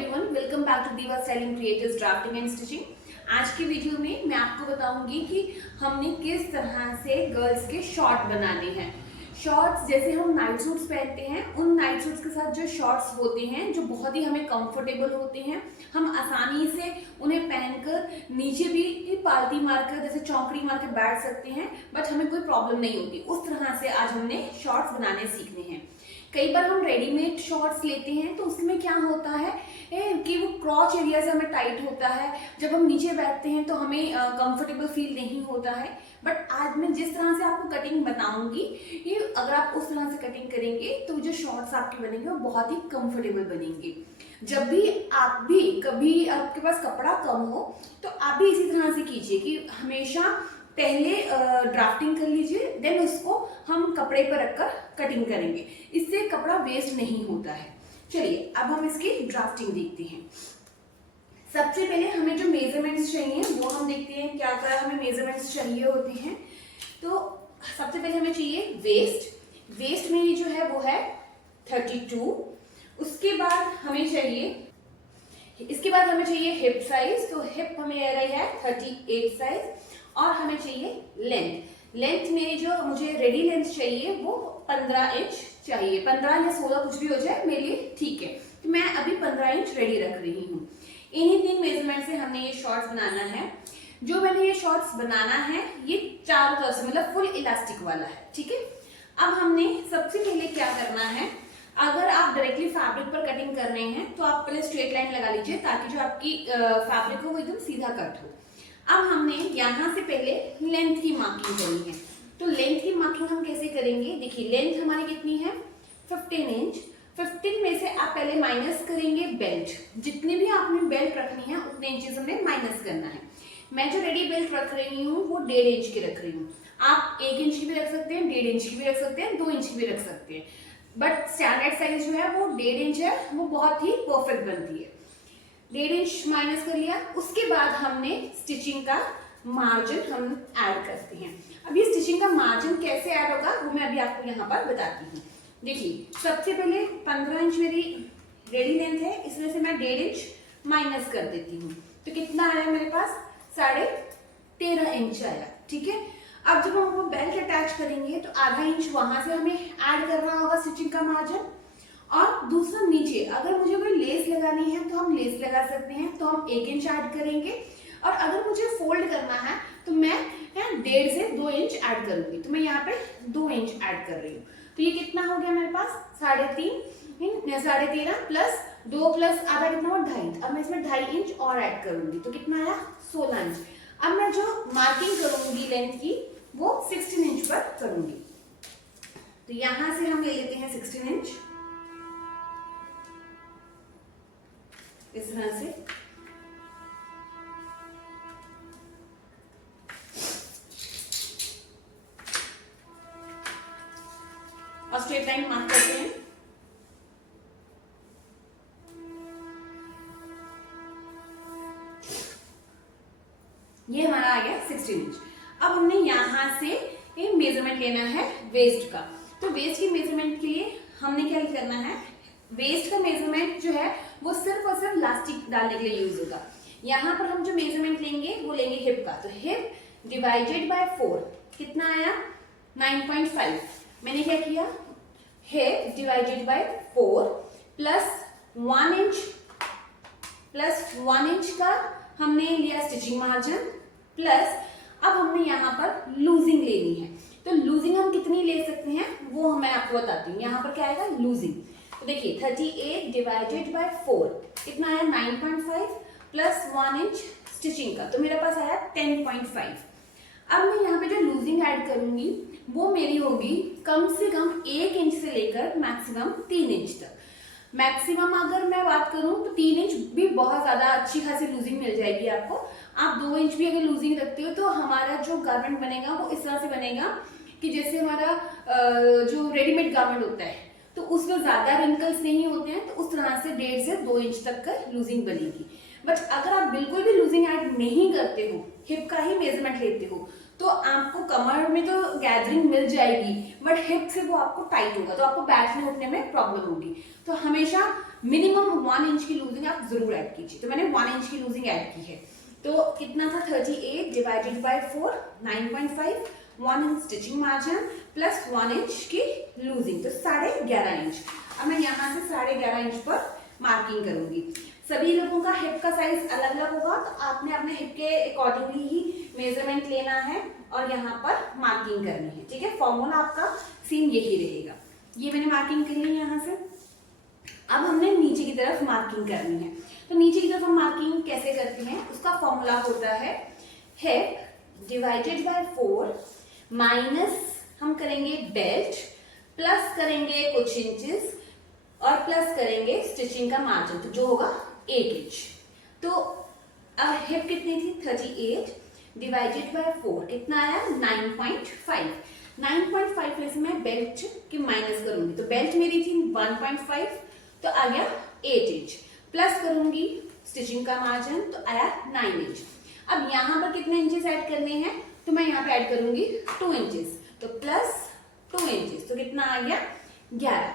Everyone, welcome back to दीवा styling creatives drafting and stitching. आज की वीडियो में मैं आपको बताऊंगी कि हमने किस तरह से गर्ल्स के शॉर्ट बनाने हैं। शॉर्ट्स जैसे हम नाइट सूट्स पहनते हैं, उन नाइट सूट्स के साथ जो शॉर्ट्स होते हैं जो बहुत ही हमें कंफर्टेबल होते हैं, हम आसानी से उन्हें पहनकर नीचे भी पालती मारकर जैसे चौकड़ी मार के बैठ सकते हैं, बट हमें कोई प्रॉब्लम नहीं होती। उस तरह से आज हमने शॉर्ट्स बनाने सीखने हैं। कई बार हम रेडीमेड शॉर्ट्स लेते हैं तो उसमें क्या होता है कि वो क्रॉच एरिया से हमें टाइट होता है, जब हम नीचे बैठते हैं तो हमें कंफर्टेबल फील नहीं होता है। बट आज मैं जिस तरह से आपको कटिंग बताऊंगी, ये अगर आप उस तरह से कटिंग करेंगे तो जो शॉर्ट्स आपके बनेंगे वो बहुत ही कंफर्टेबल बनेंगे। जब भी आप भी कभी आपके पास कपड़ा कम हो तो आप भी इसी तरह से कीजिए कि हमेशा पहले ड्राफ्टिंग कर लीजिए, देन उसको हम कपड़े पर रखकर कटिंग करेंगे। इससे कपड़ा वेस्ट नहीं होता है। चलिए अब हम इसकी ड्राफ्टिंग देखते हैं। सबसे पहले हमें जो मेजरमेंट्स चाहिए वो हम देखते हैं क्या क्या हमें मेजरमेंट्स चाहिए होते हैं। तो सबसे पहले हमें चाहिए वेस्ट में ये जो है वो है 32। इसके बाद हमें चाहिए हिप साइज, तो हिप हमें आ रही है 38 साइज। और हमें चाहिए लेंथ में जो मुझे रेडी लेंथ चाहिए वो 15 इंच चाहिए। 15 या 16 कुछ भी हो जाए मेरे लिए ठीक है, तो मैं अभी 15 इंच रेडी रख रही हूँ। इन्हीं 3 मेजरमेंट से हमने ये शॉर्ट्स बनाना है। जो मैंने ये शॉर्ट्स बनाना है ये चारों तरफ से मतलब फुल इलास्टिक वाला है, ठीक है। अब हमने सबसे पहले क्या करना है, अगर आप डायरेक्टली फैब्रिक पर कटिंग कर रहे हैं तो आप पहले स्ट्रेट लाइन लगा लीजिए ताकि जो आपकी फैब्रिक हो वो एकदम सीधा कट हो। अब हमने यहाँ से पहले लेंथ की मार्किंग करनी है। तो लेंथ की मार्किंग हम कैसे करेंगे, देखिए लेंथ हमारी कितनी है 15 इंच। 15 में से आप पहले माइनस करेंगे बेल्ट। जितनी भी आपने बेल्ट रखनी है उतने इंचेस हमें माइनस करना है। मैं जो रेडी बेल्ट रख रही हूँ वो 1.5 इंच की रख रही हूँ। आप 1 इंच की भी रख सकते हैं, 1.5 इंच की भी रख सकते हैं, 2 इंच की भी रख सकते हैं, बट स्टैंडर्ड साइज जो है वो 1.5 इंच है, वो बहुत ही परफेक्ट बनती है। 1.5 इंच माइनस कर लिया। उसके बाद हमने स्टिचिंग का मार्जिन हम ऐड करते हैं। अब ये स्टिचिंग का मार्जिन कैसे ऐड होगा वो मैं अभी आपको यहाँ पर बताती हूँ। देखिए सबसे पहले 15 इंच मेरी रेडी लेंथ है, इसमें से मैं 1.5 इंच माइनस कर देती हूँ। तो कितना आया मेरे पास 13.5 इंच आया, ठीक है। अब जब हम वो बेल्ट अटैच करेंगे तो आधा इंच वहां से हमें ऐड करना होगा स्टिचिंग का मार्जिन। और दूसरा नीचे अगर मुझे कोई लेस लगानी है तो हम लेस लगा सकते हैं, तो हम 1 इंच ऐड करेंगे। और अगर मुझे फोल्ड करना है तो मैं 1.5 से 2 इंच ऐड करूंगी, तो मैं यहाँ पे 2 इंच ऐड कर रही हूँ। तो ये कितना हो गया मेरे पास 13.5 प्लस 2 प्लस आधा कितना हुआ 2.5। अब मैं इसमें 2.5 इंच और ऐड करूंगी तो कितना आया 16 इंच। अब मैं जो मार्किंग करूंगी लेंथ की वो 16 इंच पर करूंगी। तो यहां से हम ले लेते हैं 16 इंच इस तरह से। और स्ट्रेट लाइन मार्क करते हैं। ये हमारा आ गया 16 इंच। अब हमने यहां से एक मेजरमेंट लेना है वेस्ट का। तो वेस्ट की मेजरमेंट के लिए हमने क्या करना है, वेस्ट का मेजरमेंट जो है वो सिर्फ और सिर्फ इलास्टिक डालने के लिए यूज होगा। यहाँ पर हम जो मेजरमेंट लेंगे वो लेंगे हिप का। तो हिप डिवाइडेड बाय 4 कितना आया 9.5। मैंने क्या किया, hip divided by 4 plus 1 inch का हमने लिया स्टिचिंग मार्जिन, प्लस अब हमने यहाँ पर लूजिंग लेनी है। तो लूजिंग हम कितनी ले सकते हैं वो मैं आपको बताती हूँ। यहाँ पर क्या आएगा लूजिंग, तो देखिए 38 डिवाइडेड बाय 4 कितना आया 9.5 प्लस 1 इंच स्टिचिंग का, तो मेरे पास आया 10.5। अब मैं यहाँ पे जो लूजिंग ऐड करूंगी वो मेरी होगी कम से कम 1 इंच से लेकर मैक्सिमम 3 इंच तक। मैक्सिमम अगर मैं बात करूं तो 3 इंच भी बहुत ज्यादा अच्छी खासी लूजिंग मिल जाएगी आपको। आप 2 इंच भी अगर लूजिंग रखते हो तो हमारा जो गारमेंट बनेगा वो इस तरह से बनेगा कि जैसे हमारा जो रेडीमेड गारमेंट होता है तो उसमें ज्यादा रिंकल्स नहीं होते हैं, तो उस तरह से 1.5 से 2 इंच तक का लूजिंग बनेगी। बट अगर आप बिल्कुल भी लूजिंग ऐड नहीं करते हो, हिप का ही मेजरमेंट लेते हो, तो आपको कमर में तो गैदरिंग मिल जाएगी बट हिप से वो आपको टाइट होगा, तो आपको बैठने उठने में प्रॉब्लम होगी। तो हमेशा मिनिमम 1 इंच की लूजिंग आप जरूर ऐड कीजिए। तो मैंने 1 इंच की लूजिंग ऐड की है। तो कितना था 38 divided by 4 9.5, 1 inch stitching margin plus 1 inch की लूजिंग, तो 11.5 इंच। अब मैं यहाँ से 11.5 इंच पर मार्किंग करूंगी। सभी लोगों का हिप का साइज अलग अलग होगा, तो आपने अपने हिप के अकॉर्डिंगली ही मेजरमेंट लेना है और यहाँ पर मार्किंग करनी है, ठीक है। फॉर्मूला आपका सेम यही रहेगा। ये मैंने मार्किंग करी है यहाँ से। अब हमने नीचे की तरफ मार्किंग करनी है। तो नीचे की तरफ हम मार्किंग कैसे करते हैं, उसका फॉर्मूला होता है हिप डिवाइडेड बाय 4 माइनस हम करेंगे बेल्ट प्लस करेंगे कुछ इंचेस और प्लस करेंगे स्टिचिंग का मार्जिन, तो जो होगा 8 इंच। तो अब हिप कितनी थी 38 डिवाइडेड बाय 4 कितना आया 9.5। 9.5 में से मैं बेल्ट की माइनस करूंगी, तो बेल्ट मेरी थी 1.5 तो आ गया 8 इंच, प्लस करूंगी स्टिचिंग का मार्जिन तो आया 9 इंच। अब यहाँ पर कितने इंचेस ऐड करने हैं, तो मैं यहाँ पे ऐड करूंगी 2 इंचेस, तो प्लस 2 इंचेस, तो कितना आ गया 11।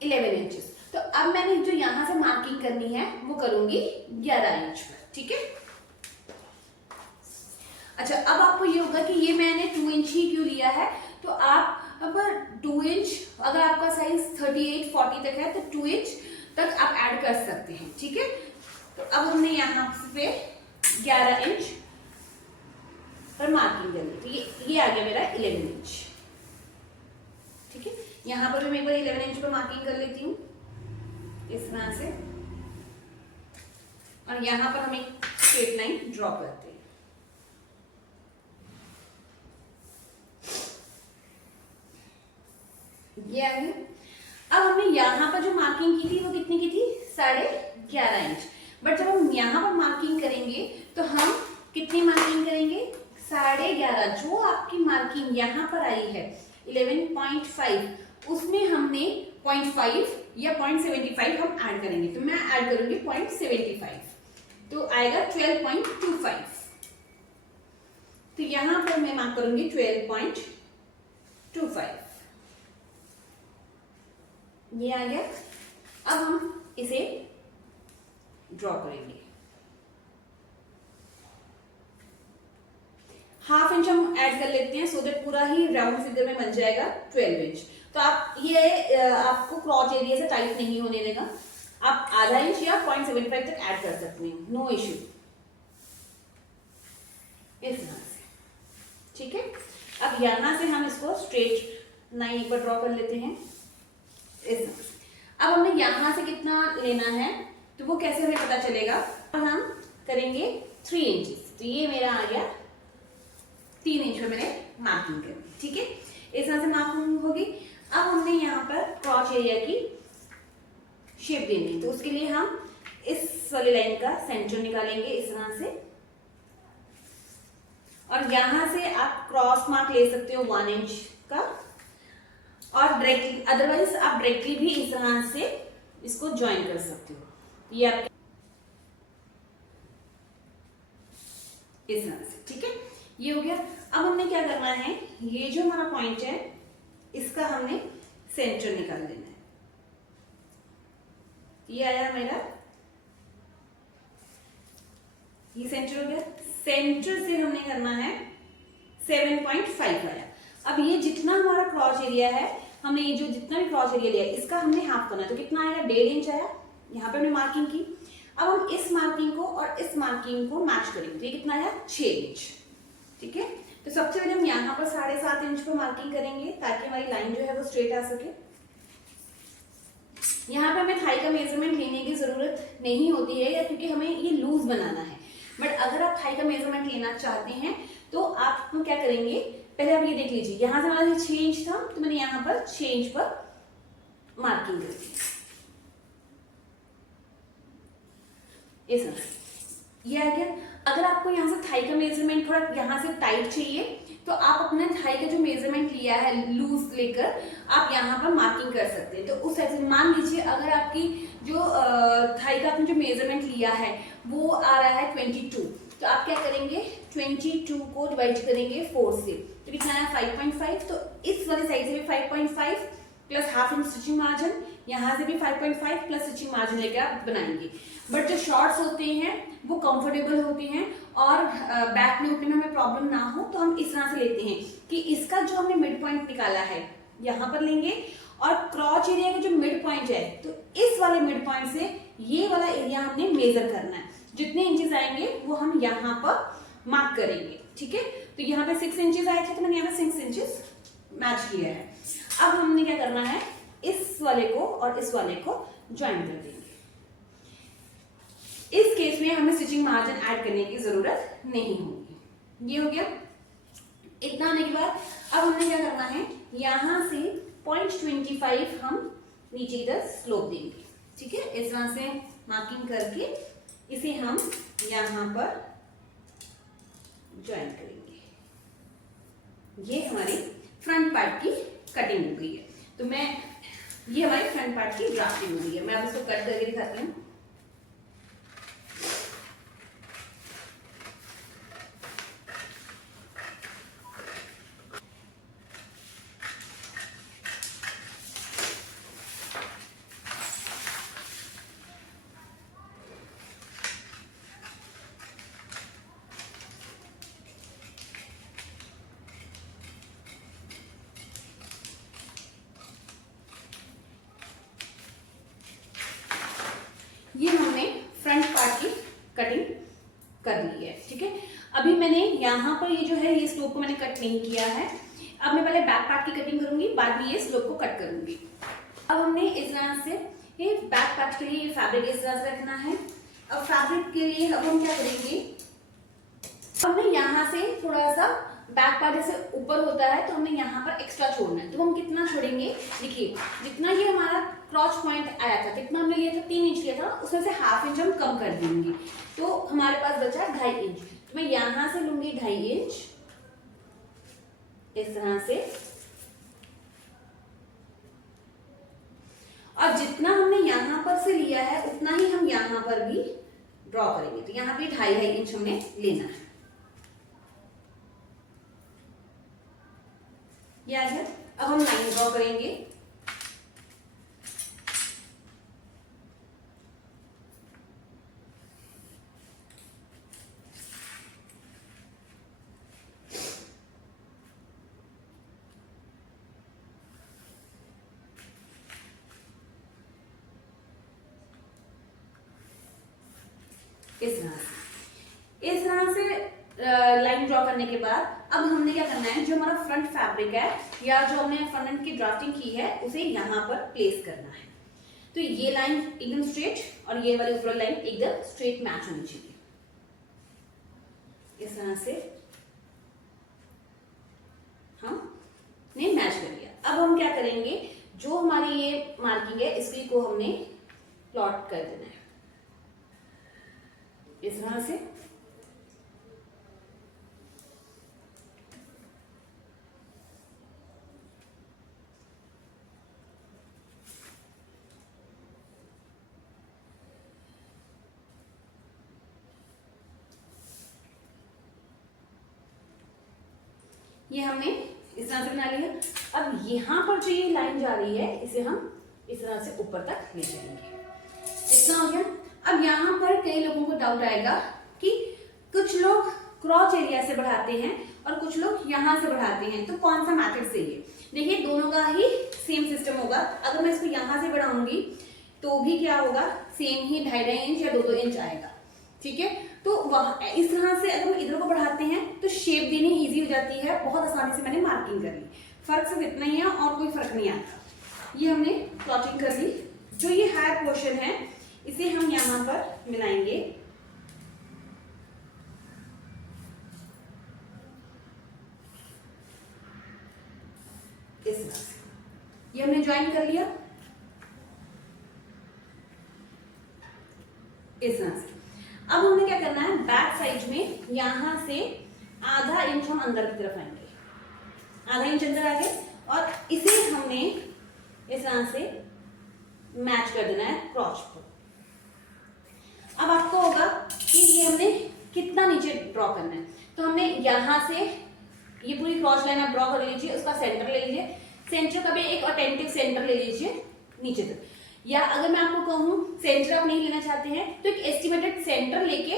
इंचेस। तो अब मैंने जो यहां से मार्किंग करनी है वो करूंगी 11 इंच पर, ठीक है। अच्छा, अब आपको ये होगा कि ये मैंने 2 इंच ही क्यों लिया है, तो आप अब 2 इंच अगर आपका साइज 38-40 तक है तो 2 इंच तक आप ऐड कर सकते हैं, ठीक है। तो अब हमने यहाँ पे 11 इंच पर मार्किंग करनी, तो ये आ गया मेरा 11 इंच, ठीक है। यहाँ पर मैं एक बार 11 इंच पर मार्किंग कर लेती हूँ इस तरह से, और यहाँ पर हम एक स्ट्रेट लाइन ड्रॉ करते हैं। ये आ गया। अब हमने यहाँ पर जो मार्किंग की थी वो कितनी की थी 11.5 इंच, बट जब हम यहाँ पर मार्किंग करेंगे तो हम कितनी मार्किंग करेंगे 11.5। जो आपकी मार्किंग यहाँ पर आई है 11.5, उसमें हमने 0.5 या 0.75 हम ऐड करेंगे, तो मैं ऐड करूंगी 0.75, तो आएगा 12.25। तो यहां पर मैं मार्क करूंगी 12.25, ये आ गया। अब हम इसे ड्रॉ करेंगे। ½ इंच हम ऐड कर लेते हैं सो दैट पूरा ही राउंड फिगर में बन जाएगा 12 इंच। तो आप ये आपको क्रॉच एरिया से टाइट नहीं होने देगा, आप ½ इंच या 0.75 तक ऐड कर सकते हैं, नो इश्यू, इस तरह से, ठीक है। अब यहां से हम इसको स्ट्रेट लाइन एक बार ड्रॉ कर लेते हैं इस तरह से। अब हमने यहां से कितना लेना है तो वो कैसे हमें पता चलेगा, अब हम करेंगे 3 इंचेस, तो ये मेरा आ गया 3 इंच में मैंने मार्किंग करनी, ठीक है। इस तरह से मार्किंग होगी। अब हमने यहाँ पर क्रॉच एरिया की शेप देनी है, तो उसके लिए हम इस वाली लाइन का सेंटर निकालेंगे इस तरह से, और यहां से आप क्रॉस मार्क ले सकते हो 1 इंच का, और डायरेक्टली अदरवाइज आप डायरेक्टली भी इस तरह से इसको ज्वाइन कर सकते हो, ये आपके इस तरह से, ठीक है। ये हो गया। अब हमने क्या करना है, ये जो हमारा पॉइंट है इसका हमने सेंटर निकाल लेना है। ये आया मेरा, ये सेंटर हो गया। सेंटर से हमने करना है 7.5 आया। अब ये जितना हमारा क्रॉच एरिया है, हमने ये जो जितना भी क्रॉच एरिया लिया है इसका हमने हाफ करना है, तो कितना आएगा 1.5 इंच आया। यहाँ पे हमने मार्किंग की। अब हम इस मार्किंग को और इस मार्किंग को मैच करेंगे, तो ये कितना आया 6 इंच, ठीक है। तो सबसे पहले हम यहाँ पर 7.5 इंच पर मार्किंग करेंगे ताकि हमारी लाइन जो है वो स्ट्रेट आ सके। यहाँ पे हमें थाई का मेजरमेंट लेने की जरूरत नहीं होती है, या क्योंकि हमें ये लूज बनाना है। बट अगर आप थाई का मेजरमेंट लेना चाहते हैं तो आप क्या करेंगे, पहले आप ये देख लीजिए, यहाँ से हमारा 6 इंच था तो मैंने यहाँ पर 6 इंच पर मार्किंग कर दी इस तरह से। ये आ गया। अगर आपको यहाँ से थाई का मेजरमेंट थोड़ा यहाँ से टाइट चाहिए तो आप अपने थाई का जो मेजरमेंट लिया है लूज लेकर आप यहाँ पर मार्किंग कर सकते हैं। तो उस ऐसे मान लीजिए अगर आपकी जो थाई का आपने जो मेजरमेंट लिया है वो आ रहा है 22, तो आप क्या करेंगे 22 को डिवाइड करेंगे 4 से, तो कितना है 5.5। तो इस वाले साइड से भी 5.5 plus half inch stitching margin, यहाँ से भी 5.5 प्लस स्टिचिंग मार्जिन लेकर आप बनाएंगे। बट जो शॉर्ट्स होते हैं वो कंफर्टेबल होते हैं और बैक में उठने में हमें प्रॉब्लम ना हो, तो हम इस तरह से लेते हैं कि इसका जो हमने मिड पॉइंट निकाला है यहाँ पर लेंगे और क्रॉच एरिया का जो मिड पॉइंट है तो इस वाले मिड पॉइंट से ये वाला एरिया हमने मेजर करना है। जितने इंचेस आएंगे वो हम यहाँ पर मार्क करेंगे, ठीक है। तो यहाँ पे 6 इंचेस आए थे तो मैंने यहाँ पे 6 इंचेस मैच किया है। अब हमने क्या करना है, इस वाले को और इस वाले को ज्वाइन कर देंगे। इस केस में हमें स्टिचिंग मार्जिन ऐड करने की जरूरत नहीं होगी। ये हो गया। इतना होने के बाद अब हमने क्या करना है, यहां से 0.25 हम नीचे इधर स्लोप देंगे, ठीक है। इस तरह से मार्किंग करके इसे हम यहां पर ज्वाइन करेंगे। ये हमारी फ्रंट पार्ट की कटिंग हो गई है। तो ये हमारी फ्रंट पार्ट की ड्राफ्टिंग हो गई है। मैं अब इसको कट करके दिखाती हूँ। ये हमने फ्रंट पार्ट की कटिंग कर ली है, ठीक है। अभी मैंने यहाँ पर ये जो है ये स्लोप को मैंने कट नहीं किया है। अब मैं पहले बैक पार्ट की कटिंग करूंगी, बाद में ये स्लोप को कट करूंगी। अब हमने इस तरह से ये बैक पार्ट के लिए ये फैब्रिक इस तरह से रखना है। अब फैब्रिक के लिए अब हम क्या करेंगे, हमने यहाँ से थोड़ा सा बैक पार्ट जैसे ऊपर होता है तो हमने यहाँ पर एक्स्ट्रा छोड़ना है। तो हम कितना छोड़ेंगे, देखिए जितना ये हमारा क्रॉच पॉइंट आया था, कितना हमने लिया था 3 इंच लिया था, उसमें से हाफ इंच हम कम कर देंगे। तो हमारे पास बचा 2.5 इंच। तो मैं यहां से लूंगी 2.5 इंच इस तरह से, और जितना हमने यहां पर से लिया है उतना ही हम यहां पर भी ड्रॉ करेंगे। तो यहाँ पे 2.5 इंच हमने लेना है। यह है। अब हम लाइन ड्रॉ करेंगे। इस तरह से लाइन ड्रॉ करने के बाद अब हमने क्या करना है, जो हमारा फ्रंट फैब्रिक है या जो हमने फ्रंट की ड्राफ्टिंग की है उसे यहाँ पर प्लेस करना है। तो ये लाइन एकदम स्ट्रेट और ये वाली ऊपर लाइन एकदम स्ट्रेट मैच होनी चाहिए। इस तरह से हमने मैच कर लिया। अब हम क्या करेंगे, जो हमारी ये मार्किंग है इसकी को हमने प्लॉट कर देना है इस तरह से। ये हमने इस तरह से बना लिया। अब यहाँ पर जो ये लाइन जा रही है इसे हम इस तरह से ऊपर तक ले जाएंगे। इतना हो गया। अब यहाँ पर कई लोगों को डाउट आएगा कि कुछ लोग क्रॉच एरिया से बढ़ाते हैं और कुछ लोग यहाँ से बढ़ाते हैं, तो कौन सा मेथड सही है। देखिए दोनों का ही सेम सिस्टम होगा। अगर मैं इसको यहाँ से बढ़ाऊंगी तो भी क्या होगा, सेम ही 2.5 इंच या 2-2 इंच आएगा, ठीक है। तो वह इस तरह से अगर हम इधर को बढ़ाते हैं तो शेप देनी इजी हो जाती है, बहुत आसानी से मैंने मार्किंग कर ली। फर्क सिर्फ इतना ही है और कोई फर्क नहीं आता। ये हमने प्लॉटिंग कर ली। जो ये हायर पोर्शन है इसे हम यहाँ पर मिलाएंगे। इस तरह से ये हमने ज्वाइन कर लिया इस तरह से। अब हमें क्या करना है, बैक साइड में यहां से आधा इंच हम अंदर की तरफ आएंगे। आधा इंच अंदर आ गए और इसे हमने इस तरह से मैच कर देना है क्रॉच को। अब आपको होगा कि ये हमने कितना नीचे ड्रॉ करना है। तो हमने यहाँ से ये पूरी क्रॉस लाइन आप ड्रॉ कर लीजिए, उसका सेंटर ले लीजिए, सेंटर का भी एक ऑथेंटिक सेंटर ले लीजिए नीचे तक। या अगर मैं आपको कहूँ सेंटर आप नहीं लेना चाहते हैं तो एक एस्टिमेटेड सेंटर लेके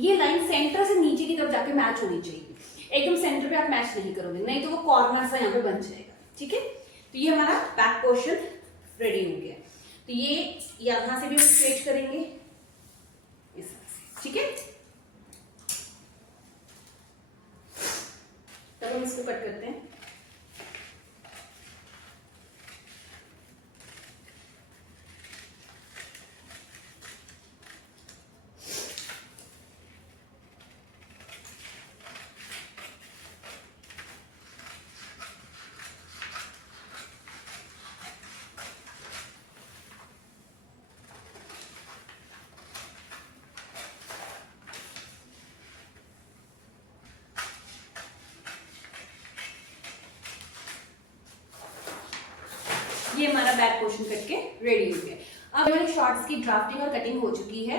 ये लाइन सेंटर से नीचे की तरफ जाके मैच होनी चाहिए, एकदम सेंटर पे आप मैच नहीं करोगे, नहीं तो वो कॉर्नर सा यहाँ पे बन जाएगा। ठीक है, तो ये हमारा बैक पोर्शन रेडी हो गया। तो ये यहां से भी हम स्ट्रेच करेंगे इस तरह से। ठीक है, तब हम इसको कट करते हैं। ये हमारा बैक पोर्शन कट के रेडी हो गया। अब हमारे शॉर्ट्स की ड्राफ्टिंग और कटिंग हो चुकी है।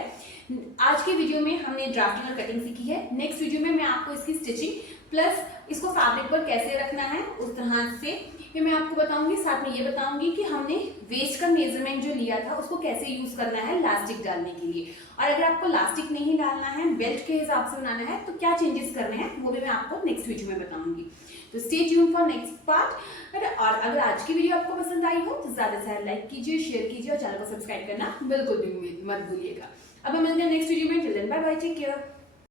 आज के वीडियो में हमने ड्राफ्टिंग और कटिंग सीखी है। नेक्स्ट वीडियो में मैं आपको इसकी स्टिचिंग प्लस इसको फैब्रिक पर कैसे रखना है उस तरह से ये मैं आपको बताऊंगी। साथ में ये बताऊंगी कि हमने वेस्ट का मेजरमेंट जो लिया था उसको कैसे यूज करना है लास्टिक डालने के लिए, और अगर आपको लास्टिक नहीं डालना है, बेल्ट के हिसाब से बनाना है, तो क्या चेंजेस करने हैं वो भी मैं आपको नेक्स्ट वीडियो में बताऊंगी। तो stay tune for next part. और अगर आज की वीडियो आपको पसंद आई हो तो ज्यादा से ज्यादा लाइक कीजिए, शेयर कीजिए और चैनल को सब्सक्राइब करना बिल्कुल भी मत भूलिएगा। अब हम मिलते हैं नेक्स्ट वीडियो में। Till then bye bye, take care.